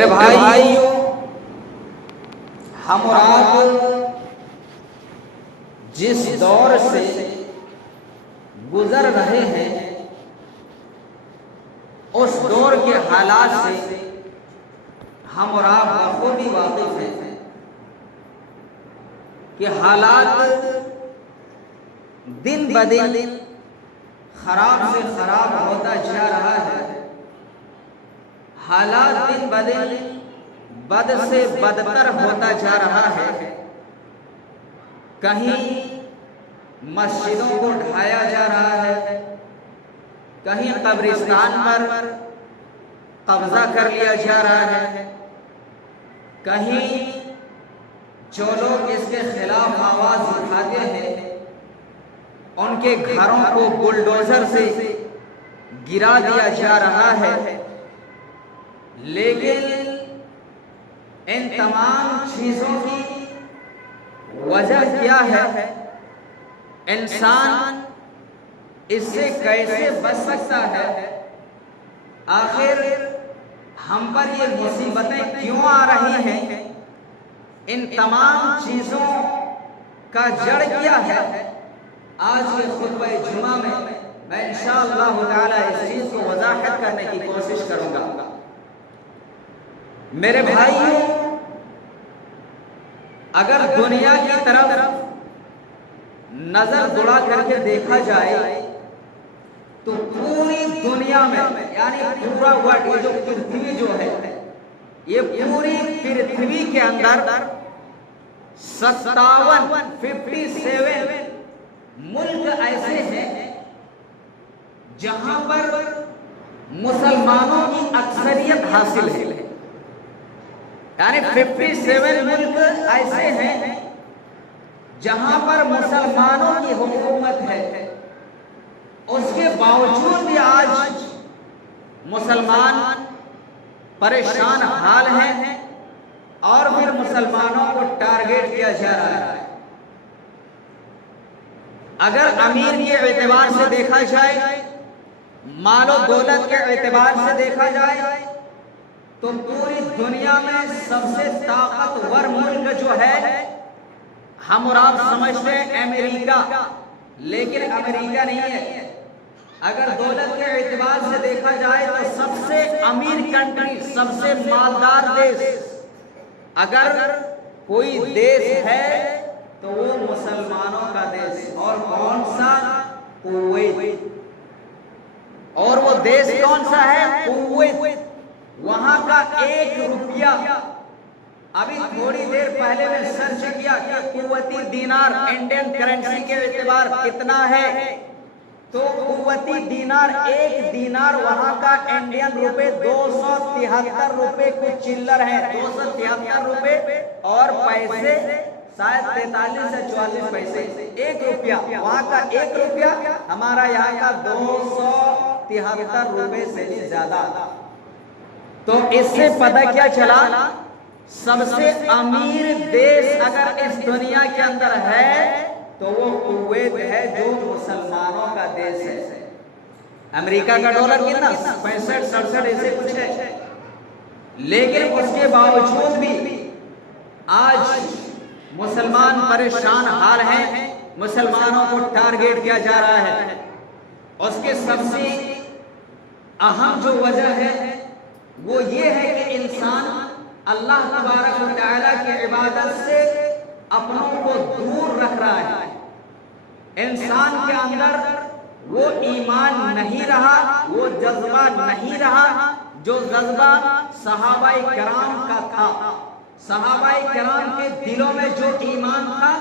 میرے بھائیوں، ہم اور آپ جس دور سے گزر رہے ہیں اس دور کے حالات سے ہم اور آپ بخوبی واقف ہیں کہ حالات دن بدن خراب سے خراب ہوتا جا رہا ہے۔ حالات دن بدن بد سے بدتر ہوتا جا رہا ہے۔ کہیں مسجدوں کو ڈھایا جا رہا ہے، کہیں قبرستان پر قبضہ کر لیا جا رہا ہے، کہیں جو لوگ اس کے خلاف آواز اٹھاتے ہیں ان کے گھروں کو بلڈوزر سے گرا دیا جا رہا ہے۔ لیکن ان تمام چیزوں کی وجہ کیا ہے؟ انسان اس سے کیسے بچ سکتا ہے؟ آخر ہم پر یہ مصیبتیں کیوں آ رہی ہیں؟ ان تمام چیزوں کا جڑ کیا ہے؟ آج کے خطبہ جمعہ میں انشاءاللہ تعالی اس چیز کو وضاحت کرنے کی کوشش کروں گا۔ میرے بھائیوں، اگر دنیا کی طرف نظر دوڑا کر کے دیکھا جائے تو پوری دنیا میں یعنی پورا ورلڈ، یہ جو پرتھوی جو ہے، یہ پوری پرتھوی کے اندر 57 ملک ایسے ہیں جہاں پر مسلمانوں کی اکثریت حاصل ہے۔ یعنی 57 ملک ایسے ہیں جہاں پر مسلمانوں کی حکومت ہے، اس کے باوجود بھی آج مسلمان پریشان حال ہیں اور پھر مسلمانوں کو ٹارگیٹ کیا جا رہا ہے۔ اگر امیر کے اعتبار سے دیکھا جائے، مال و دولت کے اعتبار سے دیکھا جائے تو پوری دنیا میں سب سے طاقتور ملک جو ہے ہم اور آپ سمجھتے ہیں امریکہ، لیکن امریکہ نہیں ہے۔ اگر دولت کے اعتبار سے دیکھا جائے تو سب سے امیر کنٹری، سب سے مالدار دیش اگر کوئی دیش ہے تو وہ مسلمانوں کا دیش، اور کون سا؟ کویت۔ اور وہ دیش کون سا ہے؟ کویت۔ وہاں کا 1 روپیہ، ابھی تھوڑی دیر پہلے میں سرچ کیا کہ کویتی دینار انڈین کرنسی کے اعتبار کتنا ہے، تو کویتی دینار 1 دینار وہاں کا انڈین روپے 273 روپے کچھ چلر ہے، 273 روپے اور پیسے شاید 43 سے 44 پیسے۔ 1 روپیہ وہاں کا 1 روپیہ، ہمارا یہاں کا 273 روپے سے بھی زیادہ۔ تو اس سے پتہ کیا چلا؟ سب سے امیر دیش اگر اس دنیا کے اندر ہے تو وہ کویت ہے، جو مسلمانوں کا دیش ہے۔ امریکہ کا ڈالر کتنا؟ 65-67 ایسے کچھ ہے، لیکن اس کے باوجود بھی آج مسلمان پریشان حال ہیں، مسلمانوں کو ٹارگیٹ کیا جا رہا ہے۔ اس کے سب سے اہم جو وجہ ہے وہ یہ ہے کہ انسان اللہ تبارک و تعالیٰ کی عبادت سے اپنوں کو دور رکھ رہا ہے۔ انسان کے اندر وہ ایمان نہیں رہا، وہ جذبہ نہیں رہا جو جذبہ صحابہ کرام کا تھا۔ صحابہ کرام کے دلوں میں جو ایمان تھا،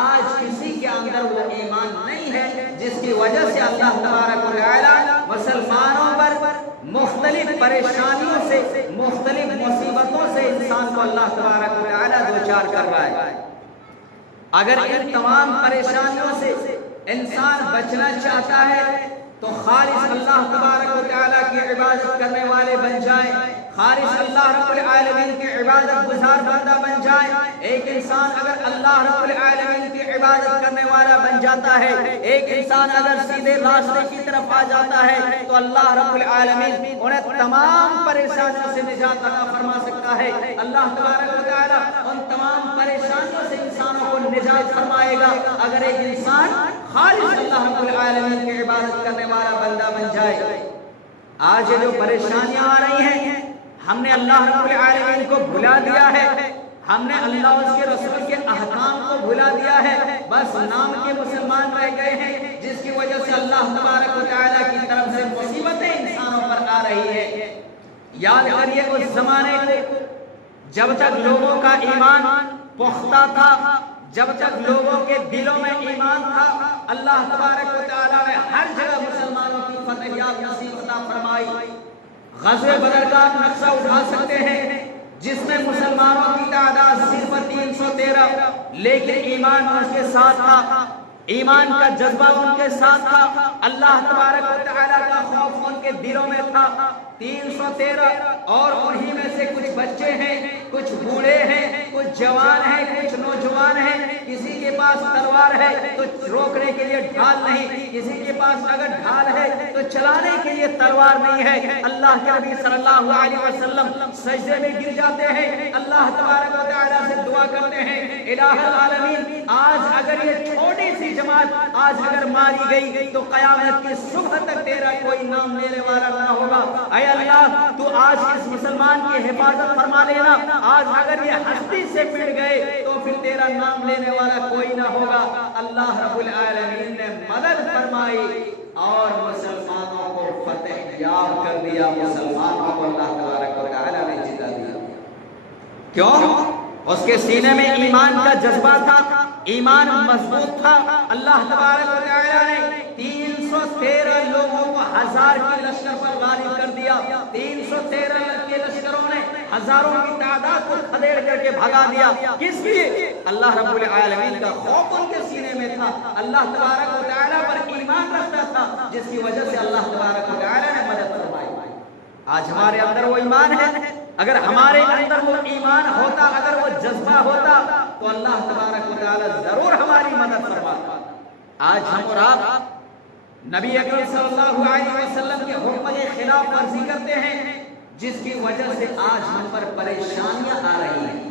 آج کسی کے اندر وہ ایمان نہیں ہے، جس کی وجہ سے اللہ تبارک و تعالیٰ مسلمانوں پر مختلف پریشانیوں سے، مختلف مصیبتوں سے انسان کو اللہ تبارک و تعالیٰ دوچار کر رہا ہے۔ اگر ان تمام پریشانیوں سے انسان بچنا چاہتا ہے تو خالص اللہ تبارک و تعالیٰ کی عبادت کرنے والے بن جائیں، خالص اللہ رب العالمین کی عبادت گزار بندہ بن جائے۔ ایک انسان اگر اللہ رب العالمین کی عبادت کرنے والا بن جاتا ہے، ایک انسان اگر سیدھے راستے کی طرف آ جاتا ہے تو اللہ رب العالمین انہیں تمام پریشانیوں سے نجات عطا فرما سکتا ہے اللہ تبارک و تعالیٰ ان تمام پریشانیوں سے انسانوں کو نجات فرمائے گا اگر ایک انسان خالص اللہ رب العالمین کی عبادت کرنے والا بندہ بن جائے۔ آج جو پریشانیاں آ رہی ہیں ہم نے اللہ رب العالمین کو بھلا دیا ہے، ہم نے اللہ اور اس کے رسول کے احکام کو بھلا دیا ہے، بس نام کے مسلمان رہ گئے ہیں، جس کی وجہ سے اللہ تبارک و تعالیٰ کی طرف سے مصیبتیں انسانوں پر آ رہی ہے۔ یاد کریے اس زمانے کو جب تک لوگوں کا ایمان پختہ تھا، جب تک لوگوں کے دلوں میں ایمان تھا، اللہ تبارک و تعالیٰ نے ہر جگہ مسلمانوں کی فتح یاب نصیب عطا فرمائی۔ غزوہ بدر کا آپ نقشہ اٹھا سکتے ہیں جس میں مسلمانوں کی تعداد صرف 313، لیکن ایمان ان کے ساتھ تھا، ایمان کا جذبہ ان کے ساتھ تھا، اللہ تبارک و تعالیٰ کا خوف ان کے دلوں میں تھا۔ 313 اور انہی میں سے کچھ بچے ہیں، کچھ بوڑھے ہیں، کچھ جوان ہیں، کچھ نوجوان ہیں، کسی کے پاس تلوار ہے تو روکنے کے لیے ڈھال نہیں، کسی کے پاس اگر ڈھال ہے تو چلانے کے لیے تلوار نہیں ہے۔ اللہ کے نبی صلی اللہ علیہ وسلم سجدے میں گر جاتے ہیں، اللہ تبارک و تعالیٰ سے دعا کرتے ہیں، الہ العالمین آج اگر یہ چھوٹی سی جماعت آج اگر ماری گئی تو قیامت کی صبح تک تیرا کوئی نام لینے والا نہ ہوگا۔ اے اللہ تو آج اس مسلمان کی حفاظت فرما لینا، آج اگر یہ ہستی سے پڑ گئے تو پھر تیرا نام لینے والا کوئی نہ ہوگا۔ اللہ رب العالمین نے مدد فرمائی اور مسلمانوں کو فتح یاب کر دیا، مسلمانوں کو اللہ تبارک و تعالیٰ نے جتا دیا۔ کیوں؟ اس کے سینے میں ایمان کا جذبہ تھا، ایمان مضبوط تھا۔ اللہ تبارک و تعالیٰ نے 313 لوگوں کو 1000 کی لشکر پر غالب کر دیا۔ 313 کے لشکروں نے ہزاروں کی تعداد کو کھدیڑ کر کے بھگا دیا۔ کس لیے؟ اللہ رب العالمین کا خوف ان کے سینے میں تھا، اللہ تبارک و تعالیٰ پر ایمان رکھتا تھا، جس کی وجہ سے اللہ تبارک و تعالیٰ نے مدد فرمائی۔ آج ہمارے اندر وہ ایمان ہے، اگر ہمارے اندر وہ ایمان ہوتا، اگر وہ جذبہ ہوتا تو اللہ تبارک و تعالیٰ ضرور ہماری مدد فرماتا۔ آج ہم اور آپ نبی اکرم صلی اللہ علیہ وسلم کے حکم کے خلاف ورزی کرتے ہیں، جس کی وجہ سے آج ہم پر پریشانیاں آ رہی ہیں۔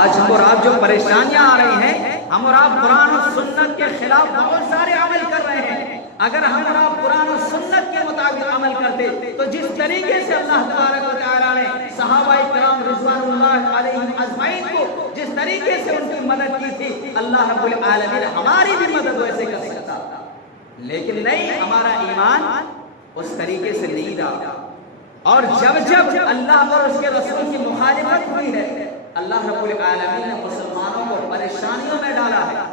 آج ہم اور آپ جو پریشانیاں آ رہی ہیں، ہم اور آپ قرآن و سنت کے خلاف بہت سارے عمل کر رہے ہیں۔ اگر ہم اور آپ قرآن و سنت کے مطابق عمل کرتے تو جس طریقے سے اللہ تبارک و تعالیٰ نے صحابہ کرام رضوان اللہ علیہم اجمعین کو جس طریقے سے ان کی مدد کی تھی، اللہ رب العالمین ہماری بھی مدد ویسے کر سکتا تھا، لیکن نہیں، ہمارا ایمان اس طریقے سے نہیں رہا۔ اور جب اللہ اور اس کے رسول کی مخالفت ہوئی ہے، اللہ رب العالمین نے مسلمانوں کو پریشانیوں میں ڈالا ہے،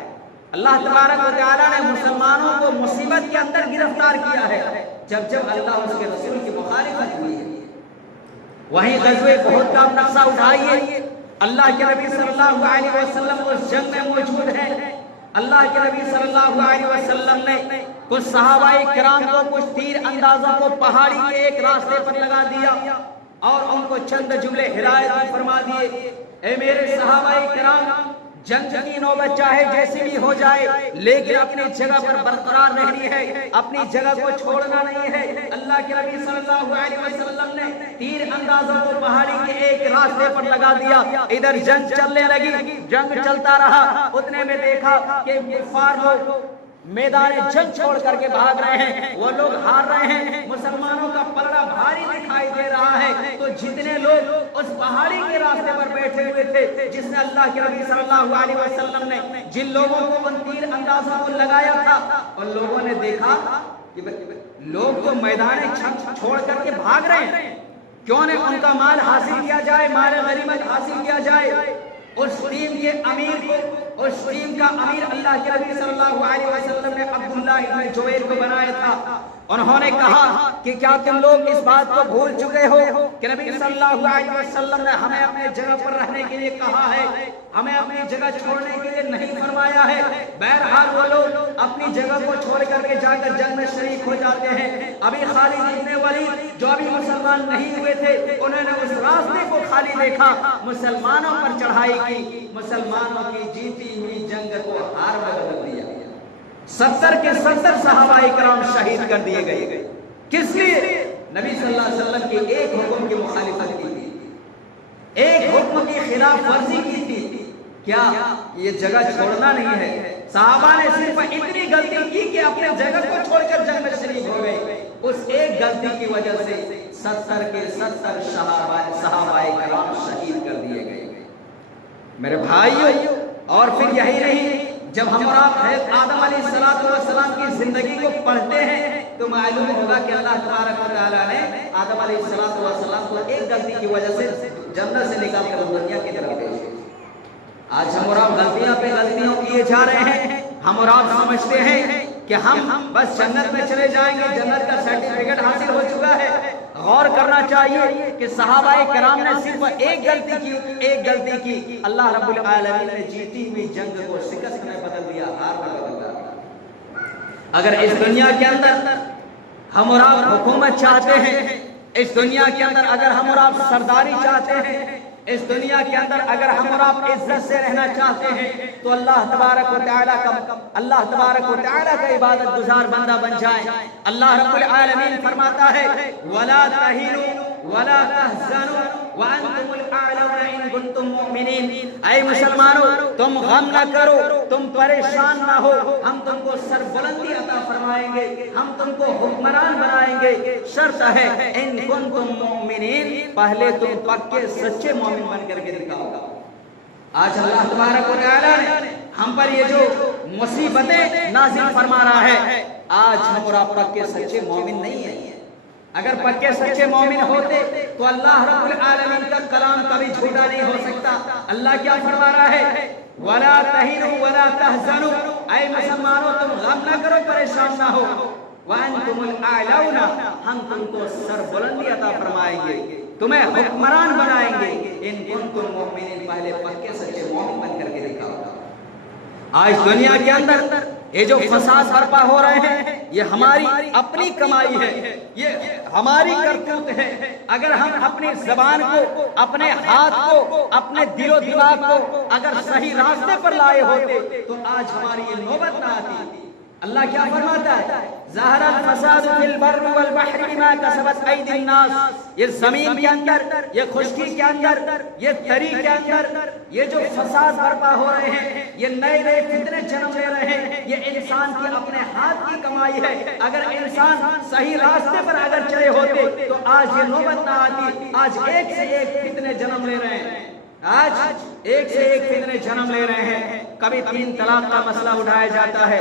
اللہ تبارک و تعالیٰ نے مسلمانوں کو مصیبت کے اندر گرفتار کیا ہے جب اللہ اور اس کے رسول کی مخالفت ہوئی ہے۔ وہیں غزوہ احد کا نقشہ اٹھائیے، اللہ کے نبی صلی اللہ علیہ وسلم اس جنگ میں موجود ہیں، اللہ کے نبی صلی اللہ علیہ وسلم نے کچھ صحابہ کرام کو، کچھ تیر اندازوں کو پہاڑی کے ایک راستے پر لگا دیا اور ان کو چند جملے ہدایت فرما دیے، اے میرے صحابہ کرام، جنگ کی نوبت چاہے جیسی بھی ہو جائے لیکن اپنی جگہ پر برقرار رہنی ہے، اپنی جگہ کو چھوڑنا نہیں ہے۔ اللہ کے نبی صلی اللہ علیہ وسلم نے تیر اندازوں کو پہاڑی کے ایک راستے پر لگا دیا، ادھر جنگ چلنے لگی، جنگ چلتا رہا، اتنے میں دیکھا کہ کفار لوگ میدان جنگ چھوڑ کر کے بھاگ رہے ہیں، وہ لوگ ہار رہے ہیں، مسلمانوں کا پلڑا بھاری دکھائی دے رہا ہے۔ تو جتنے لوگ اس پہاڑی کے راستے پر بیٹھے ہوئے تھے، جس نے اللہ کے نبی صلی اللہ علیہ وسلم نے جن لوگوں کو ان تیر اندازوں کو لگایا تھا، ان لوگوں نے دیکھا کہ لوگ تو میدان جنگ چھوڑ کر کے بھاگ رہے ہیں، کیوں نہ ان کا مال حاصل کیا جائے، مال غنیمت حاصل کیا جائے۔ اس ٹیم کے امیر کو، اس ٹیم کا امیر اللہ کے نبی صلی اللہ علیہ وسلم نے عبداللہ ابن جبیر کو بنایا تھا۔ انہوں نے کہا کہ کیا تم لوگ اس بات کو بھول چکے ہو کہ نبی صلی اللہ علیہ وسلم نے ہمیں اپنے جگہ پر رہنے کے لیے کہا ہے، ہمیں اپنی جگہ چھوڑنے کے لیے نہیں فرمایا ہے۔ بہرحال وہ لوگ اپنی جگہ کو چھوڑ کر کے جا کر جنگ میں شریک ہو جاتے ہیں۔ ابھی خالد ابن ولید جو ابھی مسلمان نہیں ہوئے تھے، انہوں نے اس راستے کو خالی دیکھا، مسلمانوں پر چڑھائی کی، مسلمانوں کی جیتی ہوئی جنگ کو ہار میں بدل دیا۔ 70 کے 70 صحابہ کرام شہید کر دیے گئے، کس لیے؟ نبی صلی اللہ علیہ وسلم کے ایک حکم کی مخالفت کی تھی۔ حکم کی خلاف ورزی کی تھی، کیا یہ جگہ چھوڑنا نہیں ہے؟ صحابہ نے صرف اتنی غلطی کی کہ اپنے جگہ کو چھوڑ کر جنگ میں شریک ہو گئے۔ اس ایک غلطی کی وجہ سے 70 کے 70 صحابہ کرام شہید کر دیے گئے۔ میرے بھائیوں، اور پھر یہی نہیں، جب ہم اور آپ آدم علیہ السلام کی زندگی کو پڑھتے ہیں تو معلوم ہوگا کہ اللہ تبارک و تعالیٰ نے آدم علیہ السلام کو ایک غلطی کی وجہ سے جنت سے نکال کر دنیا کی طرف بھیج دیا۔ آج ہم اور آپ غلطیاں پہ غلطیاں کیے جا رہے ہیں۔ ہم اور آپ سمجھتے ہیں کہ ہم بس جنت میں چلے جائیں گے، جنت کا سرٹیفکیٹ حاصل ہو چکا ہے۔ غور کرنا چاہیے کہ صحابہ کرام نے صرف ایک غلطی کی، اللہ رب العالمین نے جیتی ہوئی جنگ کو شکست میں بدل دیا، ہار میں بدل دیا۔ اگر اس دنیا کے اندر ہم اور آپ حکومت چاہتے ہیں، اس دنیا کے اندر اگر ہم اور آپ سرداری چاہتے ہیں، اس دنیا کے اندر اگر ہم اور آپ عزت سے رہنا چاہتے ہیں تو اللہ تبارک و تعالیٰ کا عبادت گزار بندہ بن جائیں۔ اللہ رب العالمین فرماتا ہے وَلَا تَهِنُوا وَلَا تَحْزَنُوا وَأَنْتُمُ الْأَعْلَوْنَ إِن كُنتُم مُؤْمِنِينَ۔ اے مسلمانوں، تم غم نہ کرو، تم پریشان نہ ہو، ہم تم کو سربلندی عطا فرمائیں گے، ہم تم کو حکمران بنائیں گے۔ شرط ہے ان کنتم مؤمنین، پہلے تم پکے سچے مومن بن کر کے دکھاؤ۔ آج اللہ تبارک و تعالیٰ نے ہم پر یہ جو مصیبتیں نازل فرما رہا ہے، آج ہم اور آپ پکے سچے مومن نہیں ہیں۔ اگر پکے سچے مومن ہوتے تو اللہ رب العالمین کا کلام کبھی جھوٹا نہیں ہو سکتا۔ اللہ کیا فرما رہا ہے وَلَا تَهِنُوا وَلَا تَحْزَنُوا، اے مسلمانوں تم غم نہ کرو، پریشان نہ ہو، وَأَنْتُمُ الْأَعْلَوْنَ، ہم تم کو سربلندی عطا فرمائیں گے، تمہیں حکمران بنائیں گے۔ ان کنتم مؤمنین، پہلے پکے سچے مومن بن کر کے دکھاؤ۔ آج دنیا کے اندر یہ جو فساد برپا ہو رہے ہیں، یہ ہماری اپنی کمائی ہے، یہ ہماری کرتوت ہے۔ اگر ہم اپنی زبان کو، اپنے ہاتھ کو، اپنے دل و دماغ کو اگر صحیح راستے پر لائے ہوتے تو آج ہماری یہ نوبت نہ آتی۔ اللہ کیا فرماتا ہے ظاہر الفساد فی البر والبحر بما کسبت ایدی الناس، یہ زمین کے اندر، یہ خشکی کے اندر، یہ تری کے اندر یہ جو فساد برپا ہو رہے ہیں، یہ نئے نئے فتنے جنم لے رہے ہیں، یہ انسان کی اپنے ہاتھ کی کمائی ہے۔ اگر انسان صحیح راستے پر اگر چلے ہوتے تو آج یہ نوبت نہ آتی۔ آج ایک سے ایک فتنے جنم لے رہے ہیں، آج ایک سے ایک فتنے جنم لے رہے ہیں۔ کبھی 3 طلاق کا مسئلہ اٹھایا جاتا ہے،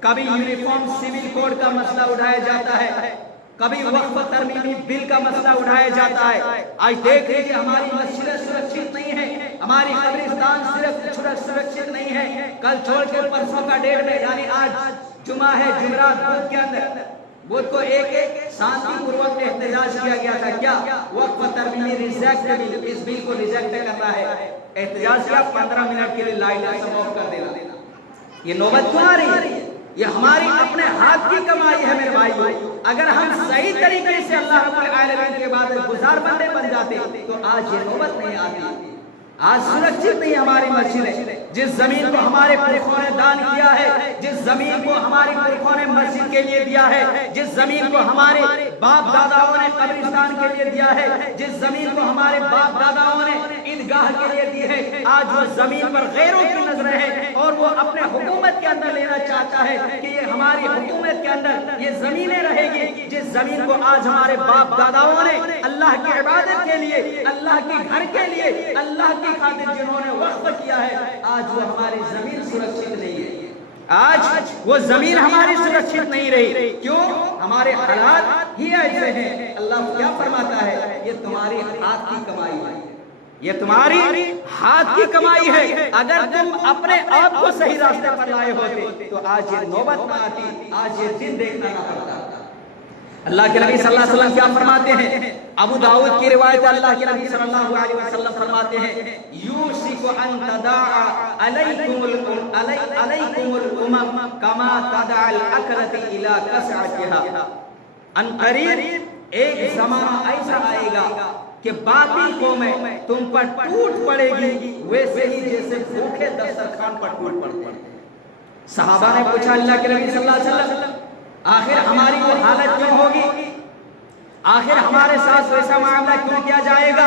کبھی یونیفارم سول کوڈ کا مسئلہ اٹھایا جاتا ہے، کبھی وقف ترمیمی بل کا مسئلہ اٹھایا جاتا ہے۔ آج دیکھ لیجیے ہماری مسجدیں سرکشت نہیں ہیں، ہماری قبرستان صرف سرکشت نہیں ہے۔ کل چھوڑ کے پرسوں کا ڈیٹ میں، یعنی آج جمعہ ہے، جمعرات بدھ کے اندر بدھ کو ایک شانتی پوروک احتجاج کیا گیا تھا۔ کیا وقف ترمیمی ریجیکٹ بل، اس بل کو ریجیکٹ کرنا ہے، احتجاج کیا 15 منٹ کے لیے لائٹ آف کر دینا۔ یہ نوبت کیوں آ رہی ہے؟ یہ ہماری اپنے ہاتھ کی کمائی ہے میرے بھائیو۔ اگر ہم صحیح طریقے سے اللہ رب العالمین کے بعد گزار بندے بن جاتے تو آج یہ نوبت نہیں آتی۔ آج سرکشت نہیں ہماری مسجدیں۔ جس زمین کو ہمارے پرکھوں نے دان کیا ہے، جس زمین کو ہماری پرکھوں نے مسجد کے لیے دیا ہے، جس زمین کو ہمارے باپ داداؤں نے قبرستان کے لیے دیا ہے، جس زمین کو ہمارے باپ داداؤں نے عیدگاہ کے لیے دی ہے، آج وہ زمین پر غیروں کی نظریں ہیں اور وہ اپنے حکومت کے اندر لینا چاہتا ہے کہ یہ ہماری حکومت کے اندر یہ زمینیں رہے گی۔ جس زمین کو آج ہمارے باپ داداؤں نے اللہ کی عبادت کے لیے، اللہ کے گھر کے لیے، اللہ کی خاطر جنہوں نے وقف کیا ہے، آج وہ ہماری زمین سرکشت نہیں ہے۔ آج وہ زمین ہماری سرکشت نہیں رہی۔ کیوں؟ ہمارے حالات ہی ایسے ہیں۔ اللہ کیا فرماتا ہے یہ تمہاری ہاتھ کی کمائی ہے، یہ تمہاری ہاتھ کی کمائی ہے۔ اگر تم اپنے آپ کو صحیح راستے پر لائے ہوتے تو آج یہ نوبت نہ آتی، آج یہ دن دیکھنا نہ پڑتا۔ اللہ کے نبی صلی اللہ علیہ وسلم کیا فرماتے ہیں؟ ابو داؤد کی روایت ہے، اللہ کے نبی صلی اللہ علیہ وسلم فرماتے ہیں یوشک ان تداعى علیکم الامم کما تداعى الاکلۃ الى قصعتها۔ ان قریب ایک زمانہ ایسا آئے گا کہ باقی قومیں تم پر ٹوٹ پڑے گی ویسے ہی جیسے بھوکے دسترخوان پر ٹوٹ پڑتے ہیں۔ صحابہ نے پوچھا اللہ کے نبی صلی اللہ علیہ وسلم آخر ہماری وہ حالت کیوں ہوگی؟ آخر ہمارے ساتھ ویسا معاملہ کیوں کیا جائے گا؟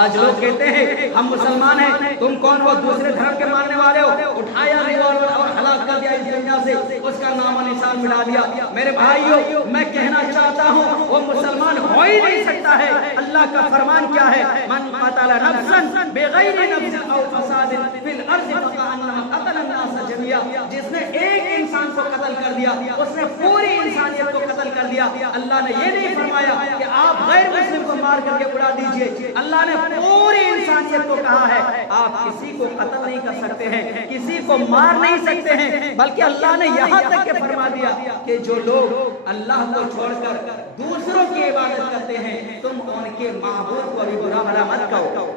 آج لوگ کہتے ہیں ہم مسلمان ہیں، تم کون ہو، دوسرے دھرم کے ماننے والے ہو، اٹھایا ریوالور اور ہلاک کر دیا اس دنیا سے، اس کا نام و نشان مٹا دیا۔ میرے بھائیو، میں کہنا چاہتا ہوں وہ مسلمان ہو ہی نہیں سکتا ہے۔ اللہ کا فرمان کیا ہے؟ من قتل نفسا بغیر نفس او فساد فی الارض فکأنما قتل الناس جميعا، جس نے ایک انسان کو قتل کر دیا اس نے پوری انسانیت کو قتل کر دیا۔ اللہ نے یہ نہیں فرمایا کہ آپ غیر مسلم کو مار کر کے اڑا دیجئے، اللہ نے پوری انسانیت کو کہا ہے آپ کسی کو قتل نہیں کر سکتے ہیں، کسی کو مار نہیں سکتے ہیں، بلکہ اللہ نے یہاں تک کہ فرما دیا کہ جو لوگ اللہ کو چھوڑ کر دوسروں کی عبادت کرتے ہیں تم ان کے معبود کو بھی برا بھلا مت کہو،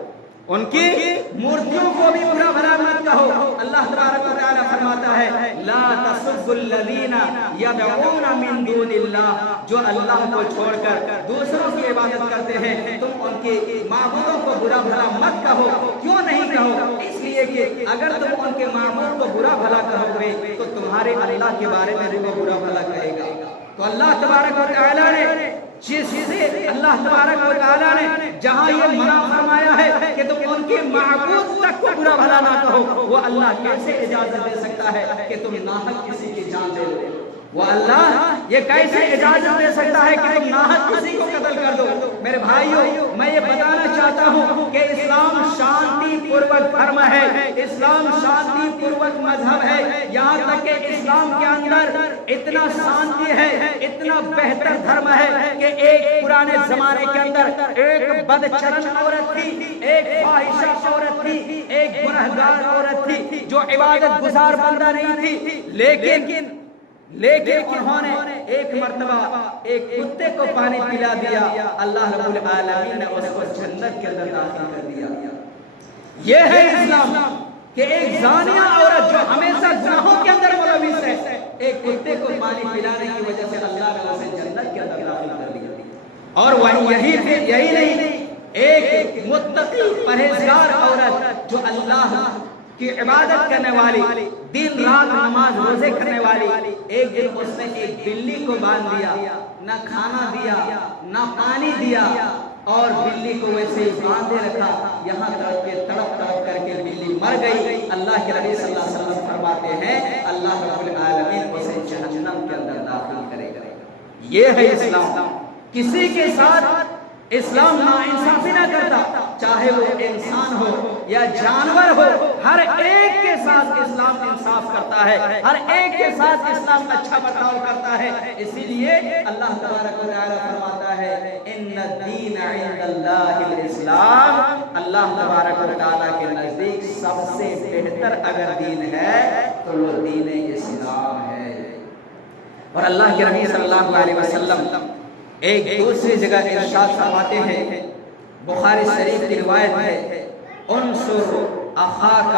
ان کی مورتیوں کو بھی برا بھلا مت کہو۔ اللہ تبارک و تعالی فرماتا ہے لا تسبوا الذین یدعون من دون اللہ، جو اللہ کو چھوڑ کر دوسروں کی عبادت کرتے ہیں تم ان کے معبودوں کو برا بھلا مت کہو۔ کیوں نہیں کہو؟ اس لیے کہ اگر تم ان کے معبود کو برا بھلا کہو گے تو تمہارے اللہ کے بارے میں بھی وہ برا بھلا کہے گا۔ تو اللہ تبارک و تعالی نے جس سے اللہ تبارک و تعالی نے جہاں یہ منع فرمایا ہے کہ تم ان کے معبود تک کو برا بھلا نہ کہو، وہ اللہ کیسے اجازت دے سکتا ہے کہ تم ناحق کسی کی جان لے لو؟ وہ اللہ یہ کیسے اجازت دے سکتا ہے کہ تم ناحق کسی کو قتل کر دو؟ میرے بھائیو، میں یہ بتانا چاہتا ہوں کہ اسلام شانتی پوروک دھرم ہے، اسلام شانتی پوروک مذہب ہے، یہاں تک کہ اسلام کے اندر اتنا شانتی ہے، اتنا بہتر دھرم ہے کہ ایک پرانے زمانے کے اندر ایک بدچلن عورت تھی، ایک فاحشہ عورت تھی، ایک گنہگار عورت تھی جو عبادت گزار بندہ نہیں تھی، لیکن انہوں نے ایک مرتبہ ایک کتے کو پانی پلا دیا، اللہ رب العالمین نے اس کو جنت کے اندر داخل کر دیا۔ یہ ہے اسلام کہ ایک زانیہ عورت جو ہمیشہ گناہوں کے اندر ملوث ہے، ایک کتے کو پانی پلانے کی وجہ سے اللہ نے اسے جنت کے اندر داخل کر دیا۔ اور یہی نہیں، ایک متقی پرہیزگار عورت جو اللہ کی عبادت کرنے والی، دن رات نماز روزے کرنے والی، ایک دن اس نے ایک بلی کو باندھ دیا، نہ کھانا دیا نہ پانی دیا، اور بلی کو ویسے ہی باندھے رکھا، یہاں تک کہ تڑپ کر کے بلی مر گئی۔ اللہ کے نبی صلی اللہ علیہ وسلم فرماتے ہیں اللہ رب العالمین اسے جہنم کے اندر داخل کرے گا۔ یہ ہے اسلام۔ کسی کے ساتھ اسلام ناانصافی نہ کرتا، چاہے وہ انسان ہو یا جانور ہو، ہر ایک کے ساتھ اسلام انصاف کرتا ہے، ہر ایک کے ساتھ اسلام اچھا برتاؤ کرتا ہے۔ اسی لیے اللہ تبارک و تعالی فرماتا ہے ان الدین عند اللہ الاسلام، اللہ تبارک و تعالی کے نزدیک سب سے بہتر اگر دین ہے تو وہ دین اسلام ہے۔ اور اللہ کے نبی صلی اللہ علیہ وسلم ایک دوسری جگہ ارشاد فرماتے ہیں، بخاری شریف کی روایت ہے، انصر اخاک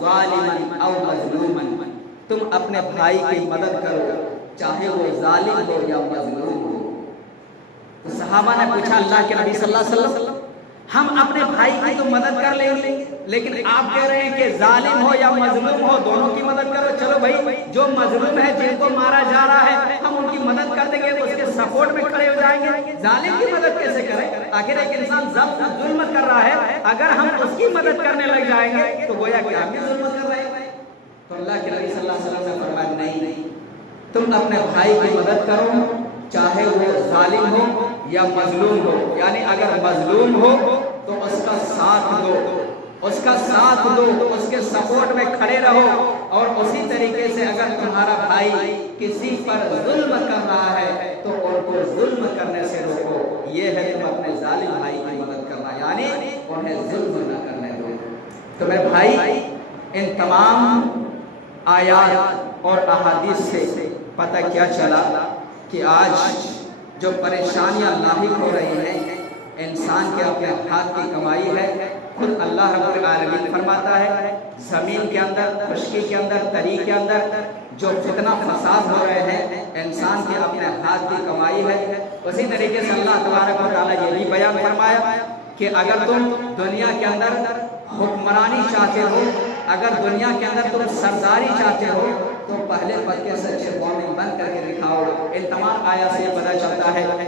ظالما او مظلوما، تم اپنے بھائی کی مدد کرو چاہے وہ ظالم ہو یا مظلوم ہو۔ تو صحابہ نے پوچھا اللہ کے نبی صلی اللہ علیہ وسلم ہم اپنے بھائی کی تو مدد کر لیں گے، لیکن آپ کہہ رہے ہیں کہ ظالم ہو یا مظلوم ہو دونوں کی مدد کرو۔ چلو بھائی، جو مظلوم ہے جن کو مارا جا رہا ہے ہم ان کی مدد کر دیں گے، اس کے سپورٹ میں کھڑے ہو جائیں گے، ظالم کی مدد کیسے کریں؟ آخر ایک انسان ظلم کر رہا ہے، اگر ہم اس کی مدد کرنے لگ جائیں گے تو گویا کہ ہم بھی ظلم کر رہے ہیں۔ تو اللہ کے نبی صلی اللہ علیہ وسلم نے فرمایا نہیں، تم اپنے بھائی کی مدد کرو چاہے وہ ظالم ہو یا مظلوم ہو، یعنی اگر مظلوم ہو تو اس کا ساتھ دو، اس کا ساتھ دو، اس کے سپورٹ میں کھڑے رہو، اور اسی طریقے سے اگر تمہارا بھائی کسی پر ظلم کر رہا ہے تو ان کو ظلم کرنے سے روکو۔ یہ ہے تم اپنے ظالم بھائی کی مدد کرنا، یعنی انہیں ظلم نہ کرنے دو۔ تو میرے بھائی، ان تمام آیات اور احادیث سے پتہ کیا چلا کہ آج جو پریشانیاں لاحق ہو رہی ہیں انسان کے اپنے ہاتھ کی کمائی ہے۔ خود اللہ رب العالمین فرماتا ہے زمین کے اندر، خشکی کے اندر، تری کے اندر جو فتنہ فساد ہو رہے ہیں انسان کے اپنے ہاتھ کی کمائی ہے۔ اسی طریقے سے اللہ تبارک و تعالیٰ یہ بھی بیان فرمایا کہ اگر تم دنیا کے اندر حکمرانی چاہتے ہو، اگر دنیا کے اندر تم سرداری چاہتے ہو تو پہلے پکے سے اچھے مومن بن کر کے دکھاؤ۔ ان تمام آیات سے یہ پتہ چلتا ہے